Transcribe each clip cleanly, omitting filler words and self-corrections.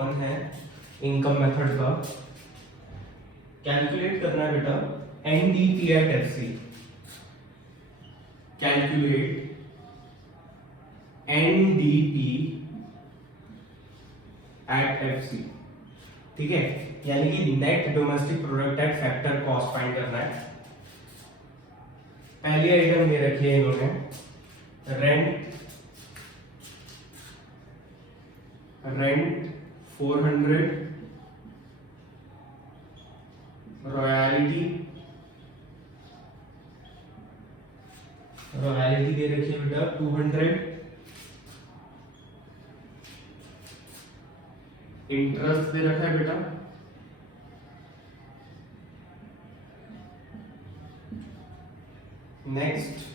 1 है income method का। Calculate करना है बेटा NDP at FC. Calculate NDP at FC, ठीक है, यानी कि net domestic product at factor cost find करना है। पहली आइटम दे रखी है इन्होंने रेंट 400, रॉयल्टी दे रखी है बेटा 200, इंटरेस्ट दे रखा है बेटा next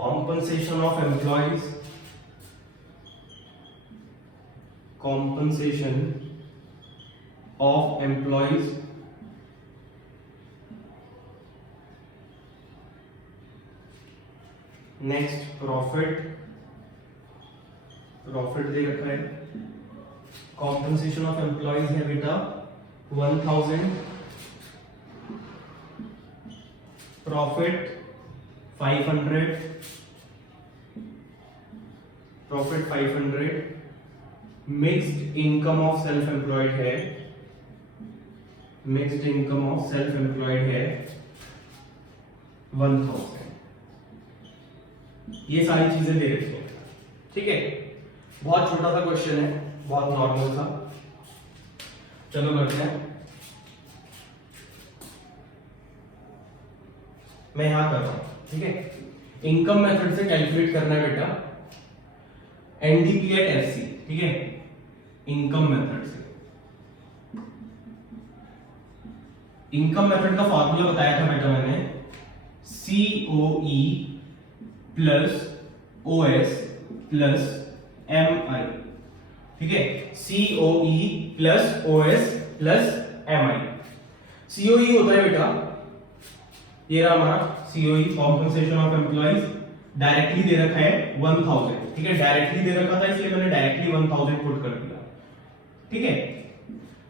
compensation of employees, next profit दे रखा है। कॉम्पनसेशन ऑफ एम्प्लॉयज है बेटा 1000, profit 500, mixed income of self employed है 1000। ये सारी चीजें दे रखी हैं, ठीक है। बहुत छोटा सा क्वेश्चन है, बहुत नॉर्मल सा। चलो करते हैं। मैं यहां कर रहा हूं, ठीक है। इनकम मेथड से कैलकुलेट करना है बेटा एनडीपी एट एफसी, ठीक है। इनकम मेथड से, इनकम मेथड का फॉर्मूला बताया था बेटा मैंने, COE plus OS plus MI, ठीक है। COE plus OS plus MI। COE होता है बेटा, ये रहा हमारा COE, compensation of employees, directly दे रखा है 1000, ठीक है। डायरेक्टली दे रखा था इसलिए मैंने डायरेक्टली 1000 पुट कर दिया, ठीक है।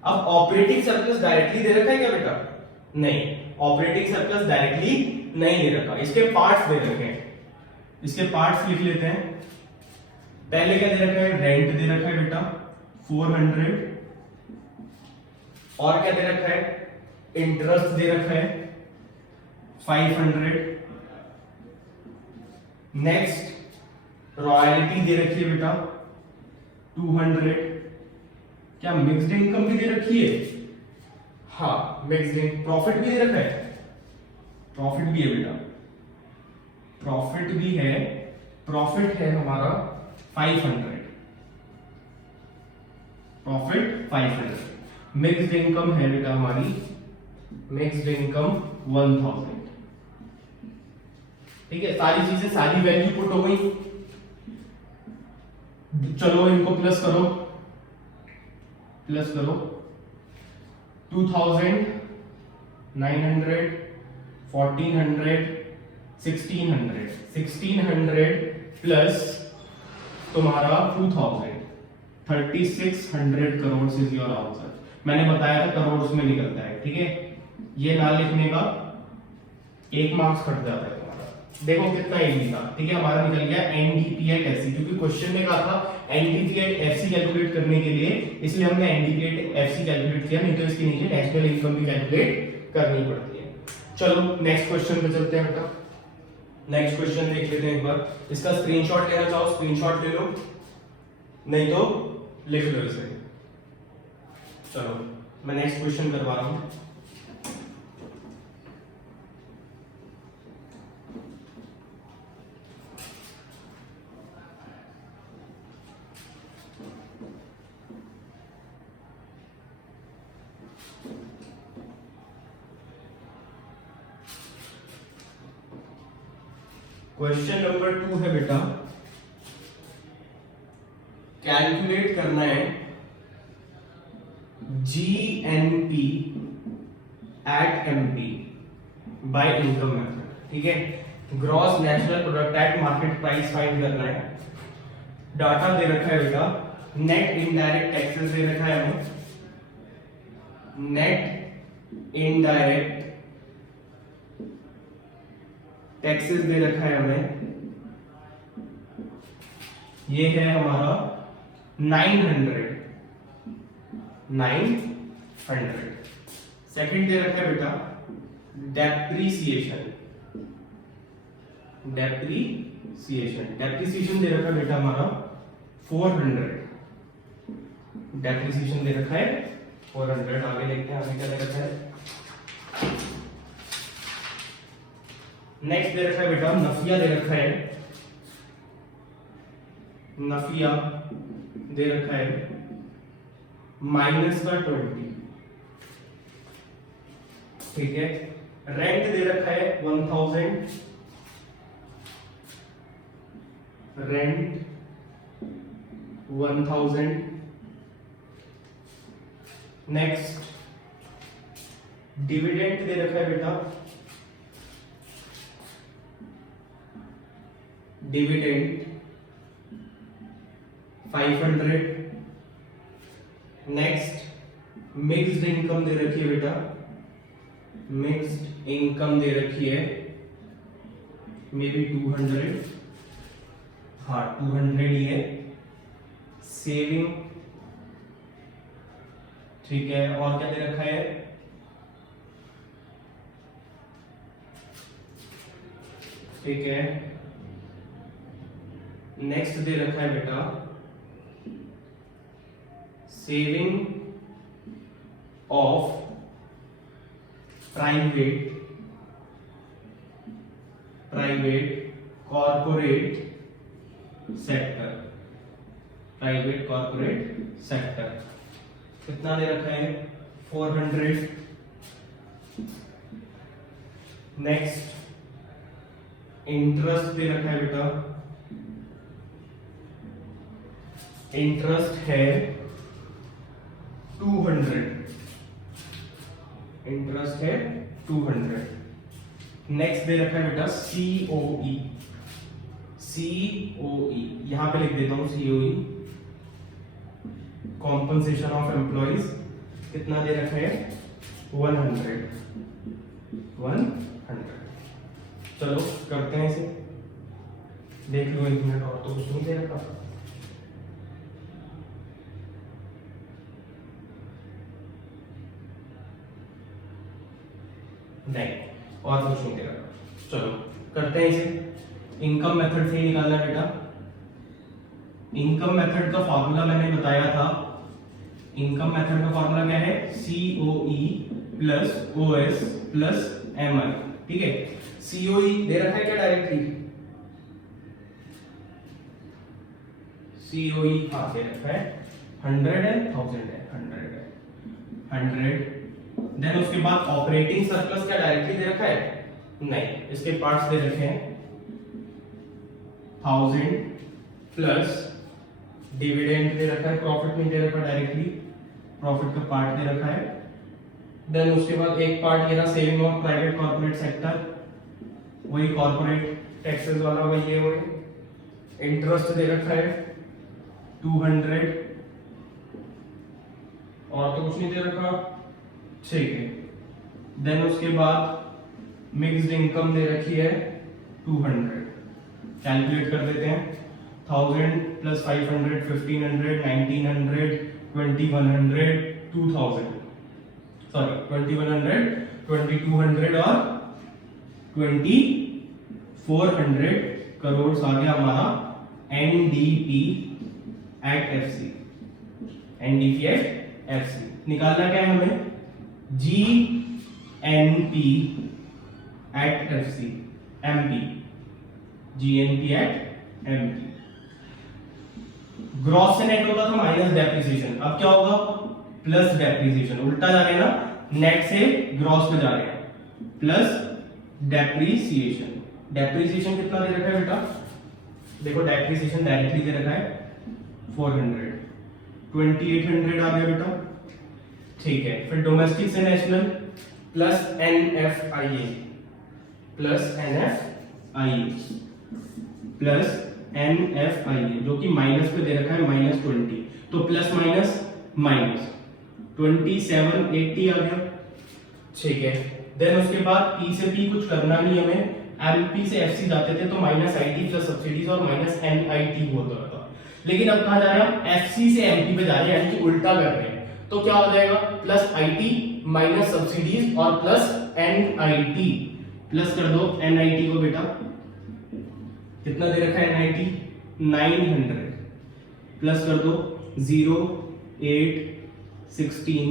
अब ऑपरेटिंग सरप्लस डायरेक्टली दे रखा है क्या बेटा? नहीं, ऑपरेटिंग सरप्लस डायरेक्टली नहीं दे रखा, इसके पार्ट्स दे रखे हैं। इसके पार्ट्स लिख लेते हैं। पहले क्या दे रखा है? रेंट दे रखा है बेटा 400, और क्या दे रखा है? इंटरेस्ट दे रखा है 500, नेक्स्ट रॉयल्टी दे रखी है बेटा 200। क्या मिक्स्ड इनकम भी दे रखी है? हाँ, मिक्स्ड इनकम। प्रॉफिट भी दे रखा है, प्रॉफिट भी है बेटा, प्रॉफिट भी है। प्रॉफिट है हमारा 500, प्रॉफिट 500। मिक्स्ड इनकम है बेटा हमारी, मिक्स्ड इनकम 1000, ठीक है। सारी चीजें, सारी वैल्यू पुट हो गई। चलो इनको प्लस करो 2000, 900, 1400, 1600 प्लस तुम्हारा 2000, 3600 करोड़ इज योर आंसर। मैंने बताया था करोड़ में निकलता है, ठीक है। ये ना लिखने का 1 मार्क्स कट जाता है तुम्हारा। देखो कितना इजी था, ठीक है। हमारा निकल गया एनडीपी एट एफसी, क्योंकि क्वेश्चन में कहा था एनडीपी एट एफसी कैलकुलेट करने के लिए, इसलिए हमने एनडीपी एट एफसी कैलकुलेट किया, नहीं तो इसके नीचे नेशनल इनकम भी कैलकुलेट करनी पड़ती है। चलो नेक्स्ट क्वेश्चन पे चलते हैं बेटा। नेक्स्ट क्वेश्चन देख लेते हैं एक बार। इसका स्क्रीनशॉट लेना चाहो स्क्रीनशॉट ले लो, नहीं तो लिख लो इसे। चलो मैं नेक्स्ट क्वेश्चन करवा रहा हूं। क्वेश्चन नंबर 2 है बेटा, कैलकुलेट करना है GNP at MP by income method, ठीक है। Gross national product at market price find करना है। डाटा दे रखा है बेटा, नेट इनडायरेक्ट टैक्सेस दे रखा है हमें, नेट इनडायरेक्ट टैक्सेस दे रखा है हमें, ये है हमारा 900। सेकंड दे रखा है बेटा डेप्रीसिएशन दे रखा है बेटा हमारा 400। डेप्रीसिएशन दे रखा है 400। आगे देखते हैं हमें क्या दे रखा है। नेक्स्ट दे रखा है बेटा नफिया दे रखा है, नफिया दे रखा है -20। ठीक है। रेंट दे रखा है 1000, रेंट 1000। नेक्स्ट डिविडेंड दे रखा है बेटा, डिविडेंड 500। नेक्स्ट मिक्स्ड इनकम दे रखी है बेटा, मिक्स्ड इनकम दे रखी है मे बी 200, हाँ 200 ही है। सेविंग, ठीक है। और क्या दे रखा है, ठीक है। नेक्स्ट दे रखा है बेटा saving of private corporate sector, कितना दे रखा है 400। नेक्स्ट इंटरेस्ट दे रखा है बेटा, इंटरेस्ट है 200, इंटरेस्ट है 200। नेक्स्ट दे रखा है बेटा सीओई, यहां पे लिख देता हूं सीओई, कॉम्पनसेशन ऑफ एम्प्लॉइज, कितना दे रखा है 100। चलो करते हैं इसे, देख लो 1 मिनट और, तो कुछ नहीं दे रखा। नहीं, और कुछ नहीं दे रखा। चलो करते हैं इसे। इनकम मेथड से ही निकालना बेटा। इनकम मेथड का फॉर्मूला मैंने बताया था। इनकम मेथड का फॉर्मूला क्या है, COE plus OS plus MI। ठीक है। COE दे रखा है क्या डायरेक्टली, COE हाँ दे रखा है 100 है, 1000 है, 100। देन उसके बाद ऑपरेटिंग सरप्लस क्या डायरेक्टली दे रखा है, नहीं, इसके पार्ट्स दे रखे हैं 1000 प्लस डिविडेंड दे रखा है, प्रॉफिट नहीं दे रखा डायरेक्टली, प्रॉफिट का पार्ट दे रखा है। देन उसके बाद एक पार्ट ये रहा saving of private corporate sector, वही कॉर्पोरेट टैक्सेस वाला वही है, वही इंटरेस्ट दे रखा है 200, और तो कुछ नहीं दे रखा। ठीक है। देन उसके बाद मिक्स्ड इनकम दे रखी है 200, कैलकुलेट कर देते हैं। 1000 प्लस 500 1500 1900 2100 2000, सॉरी 2100 2200 और 2400 करोड़ आ गया हमारा NDP at FC। निकालना क्या है हमें, GNP at FC, GNP at MP। Gross से नेट होगा था माइनस डेप्रिसिएशन, अब क्या होगा प्लस डेप्रिसिएशन, उल्टा जा रहे हैं ना, नेट से ग्रॉस पे जा रहे हैं, प्लस डेप्रिसिएशन। डेप्रिसिएशन कितना दे रखा है बेटा, देखो डेप्रिसिएशन डायरेक्टली दे रखा है 400, 2800 आ गया बेटा। ठीक है। फिर डोमेस्टिक से national plus NFIA plus NFI है जो कि माइनस पे दे रखा है -20, तो प्लस माइनस माइनस 2780 आ गया, ठीक है। देन उसके बाद P से P कुछ करना नहीं हमें, MP से FC जाते थे तो -IT प्लस सब्सिडीज और -NIT होता था, लेकिन अब कहा जा रहा है FC से MP पे जा रहे हैं, यानी कि उल्टा कर रहे हैं, तो क्या हो जाएगा प्लस IT माइनस सब्सिडीज और प्लस NIT, प्लस कर दो NIT को बेटा, कितना दे रखा है NIT 900, प्लस कर दो 0 8 16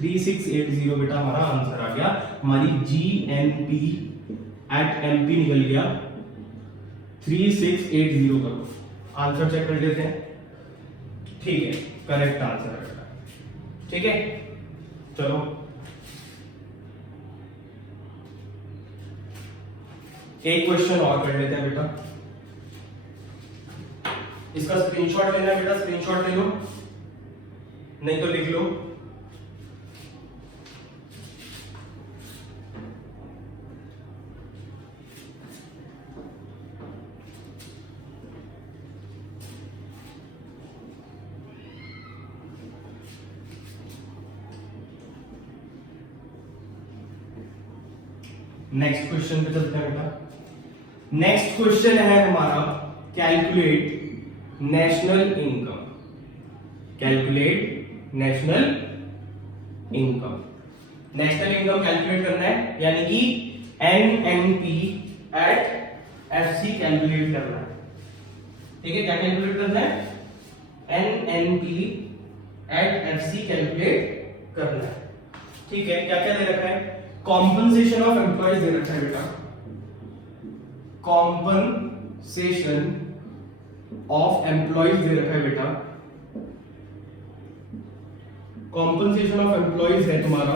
3680 बेटा हमारा आंसर आ गया, हमारी GNP एट MP निकल गया 3680 करोड़। आंसर चेक कर लेते हैं, ठीक है करेक्ट आंसर है बेटा, ठीक है। चलो एक क्वेश्चन और कर लेते हैं बेटा, इसका स्क्रीनशॉट लेना है बेटा, स्क्रीनशॉट ले लो, नहीं तो लिख लो। नेक्स्ट क्वेश्चन पे चलते हैं बेटा। नेक्स्ट क्वेश्चन है हमारा calculate national income, calculate national income. National income calculate करना है, यानी कि NNP एट FC कैलकुलेट करना है, ठीक है। क्या कैलकुलेट करना है, NNP एट FC कैलकुलेट करना है, ठीक है। क्या क्या दे रखा है, कॉम्पनसेशन ऑफ एम्प्लॉयज दे रखा है बेटा, कॉम्पनसेशन ऑफ एम्प्लॉयज दे रखा है बेटा, कॉम्पनसेशन ऑफ एम्प्लॉयज है तुम्हारा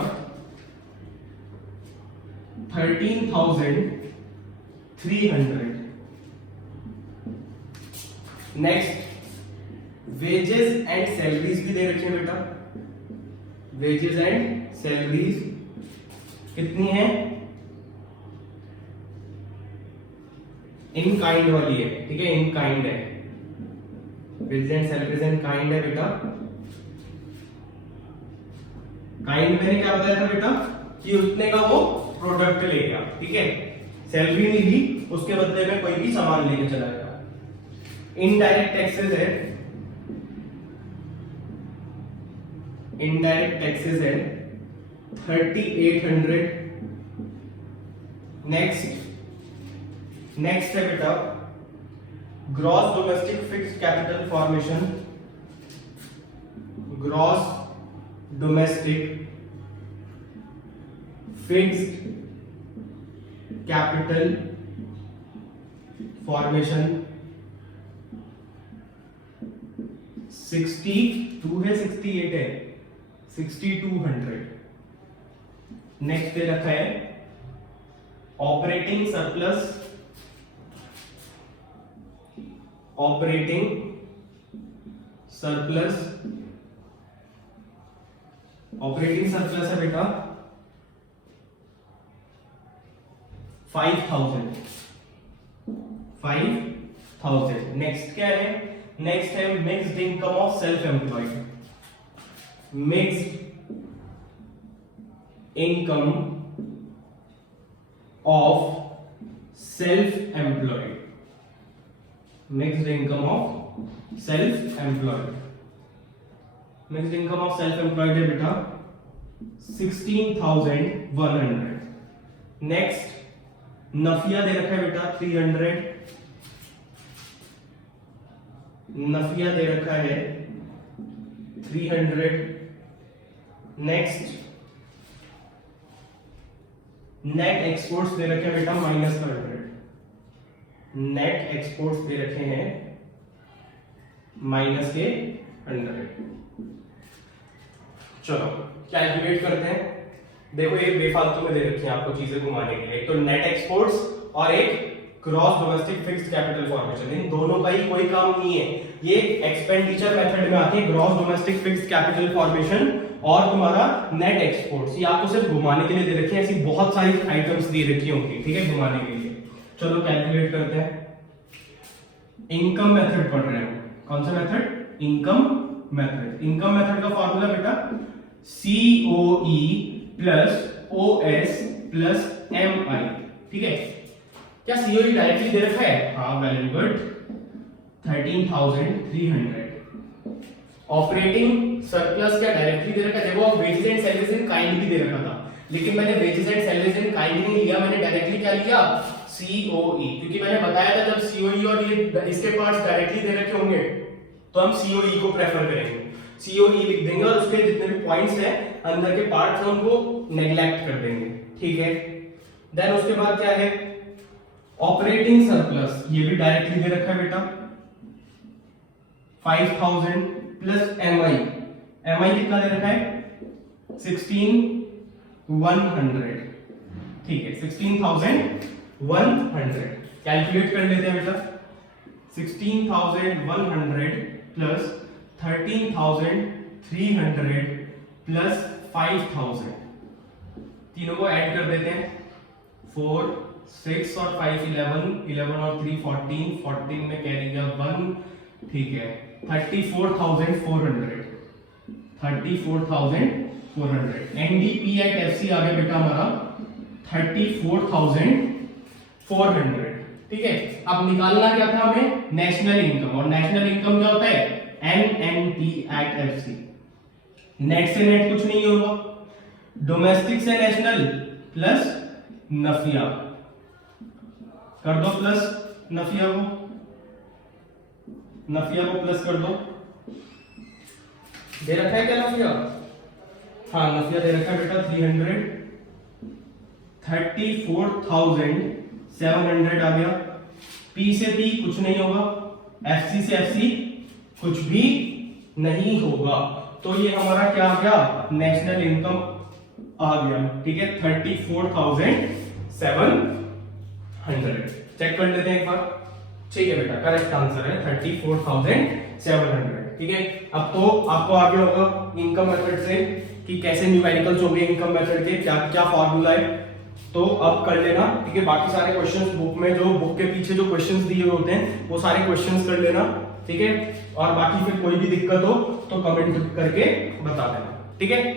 13,300। नेक्स्ट वेजेस एंड सैलरीज भी दे रखे हैं बेटा, वेजेस एंड सैलरीज कितनी है, इन काइंड वाली है, ठीक है, इन काइंड है, wages and salaries in kind है बेटा। काइंड मैंने क्या बताया था बेटा कि उतने का वो प्रोडक्ट ले गया, ठीक है, सैलरी नहीं ली, उसके बदले में कोई भी सामान लेके चला गया। इनडायरेक्ट टैक्सेस है, इनडायरेक्ट टैक्सेस है 3800। नेक्स्ट है बेटा gross domestic fixed capital formation, gross domestic fixed capital formation 62 है, 68 है, 6200। नेक्स्ट दे रखा है operating surplus, operating surplus, operating surplus है बेटा 5000। नेक्स्ट क्या है, नेक्स्ट है mixed income of self employed, mixed income of self employed, mixed income of self employed, mixed income of self employed है बेटा 16,100। नेक्स्ट नफिया दे रखा है बेटा 300, नफिया दे रखा है 300। नेक्स्ट नेट एक्सपोर्ट्स दे रखे हैं बेटा -100, नेट एक्सपोर्ट्स दे रखे हैं -100। चलो कैलकुलेट करते हैं। देखो ये बेफालतू में दे रखी है आपको चीजें घुमाने के लिए, एक तो नेट एक्सपोर्ट्स और एक cross domestic fixed capital formation, इन दोनों का ही कोई काम नहीं है, ये एक्सपेंडिचर मेथड में आते हैं, gross domestic fixed capital formation और तुम्हारा नेट एक्सपोर्ट्स। ये आपको सिर्फ घुमाने के लिए दे रखे हैं, ऐसी बहुत सारी आइटम्स दी रखी होंगी, ठीक है, घुमाने के लिए। चलो कैलकुलेट करते हैं। इनकम मेथड पढ़ रहे हो। कौन सा method? Income method. Income method का फॉर्मूला बेटा COE plus OS plus MI। ठीक है, क्या COE डायरेक्टली दे रखा है? हाँ, वेरी गुड, 13,300। ऑपरेटिंग सरप्लस क्या डायरेक्टली दे रखा है? देखो wages and salaries in kind भी दे रखा था, लेकिन मैंने wages and salaries in kind नहीं लिया, मैंने डायरेक्टली क्या लिया? COE, क्योंकि मैंने बताया था जब COE और ये इसके पार्ट्स डायरेक्टली दे रखे होंगे तो हम COE को प्रेफर करेंगे। COE लिख देंगे और उसके जितने भी पॉइंट्स हैं अंदर के पार्ट्स हैं उनको नेग्लेक्ट कर देंगे। ठीक है, देन उसके बाद क्या है? ऑपरेटिंग सरप्लस, ये भी डायरेक्टली दे रखा है बेटा, 5,000 प्लस MI। MI कितना दे रखा है? 16,100। ठीक है, 16,100 कैलकुलेट कर लेते हैं बेटा। 16,100 प्लस 13,300 प्लस 5,000, तीनों को ऐड कर देते हैं। 4 6 और 5 11, 11 और 3 14, 14 में कैरी गया 1। ठीक है, 34,400, 34,400। NDP एट FC आ गया बेटा हमारा 34,400। ठीक है, अब निकालना क्या था हमें? National income. और नेशनल इनकम क्या होता है? NNP at FC। नेट से नेट कुछ नहीं होगा, डोमेस्टिक से नेशनल प्लस नफिया कर दो, प्लस नफिया को प्लस कर दो। दे रखा है क्या नफिया? हाँ, नफिया दे रखा है बेटा 300। 34,700 आ गया। P से P कुछ नहीं होगा, FC से FC कुछ भी नहीं होगा, तो ये हमारा क्या आ गया? नेशनल इनकम आ गया। ठीक है, 34,700। चेक कर लेते हैं एक बार। ठीक है बेटा, करेक्ट आंसर है 34,700। ठीक है, अब तो आपको आ गया होगा इनकम मेथड से कि कैसे न्यूमेरिकल्स होंगे इनकम मेथड के, क्या क्या फार्मूला है, तो अब कर लेना। ठीक है, बाकी सारे क्वेश्चंस बुक में, जो बुक के पीछे जो क्वेश्चंस दिए हुए होते हैं वो सारे क्वेश्चंस कर लेना। ठीक है, और बाकी फिर कोई भी दिक्कत हो तो कमेंट करके बता देना। ठीक है।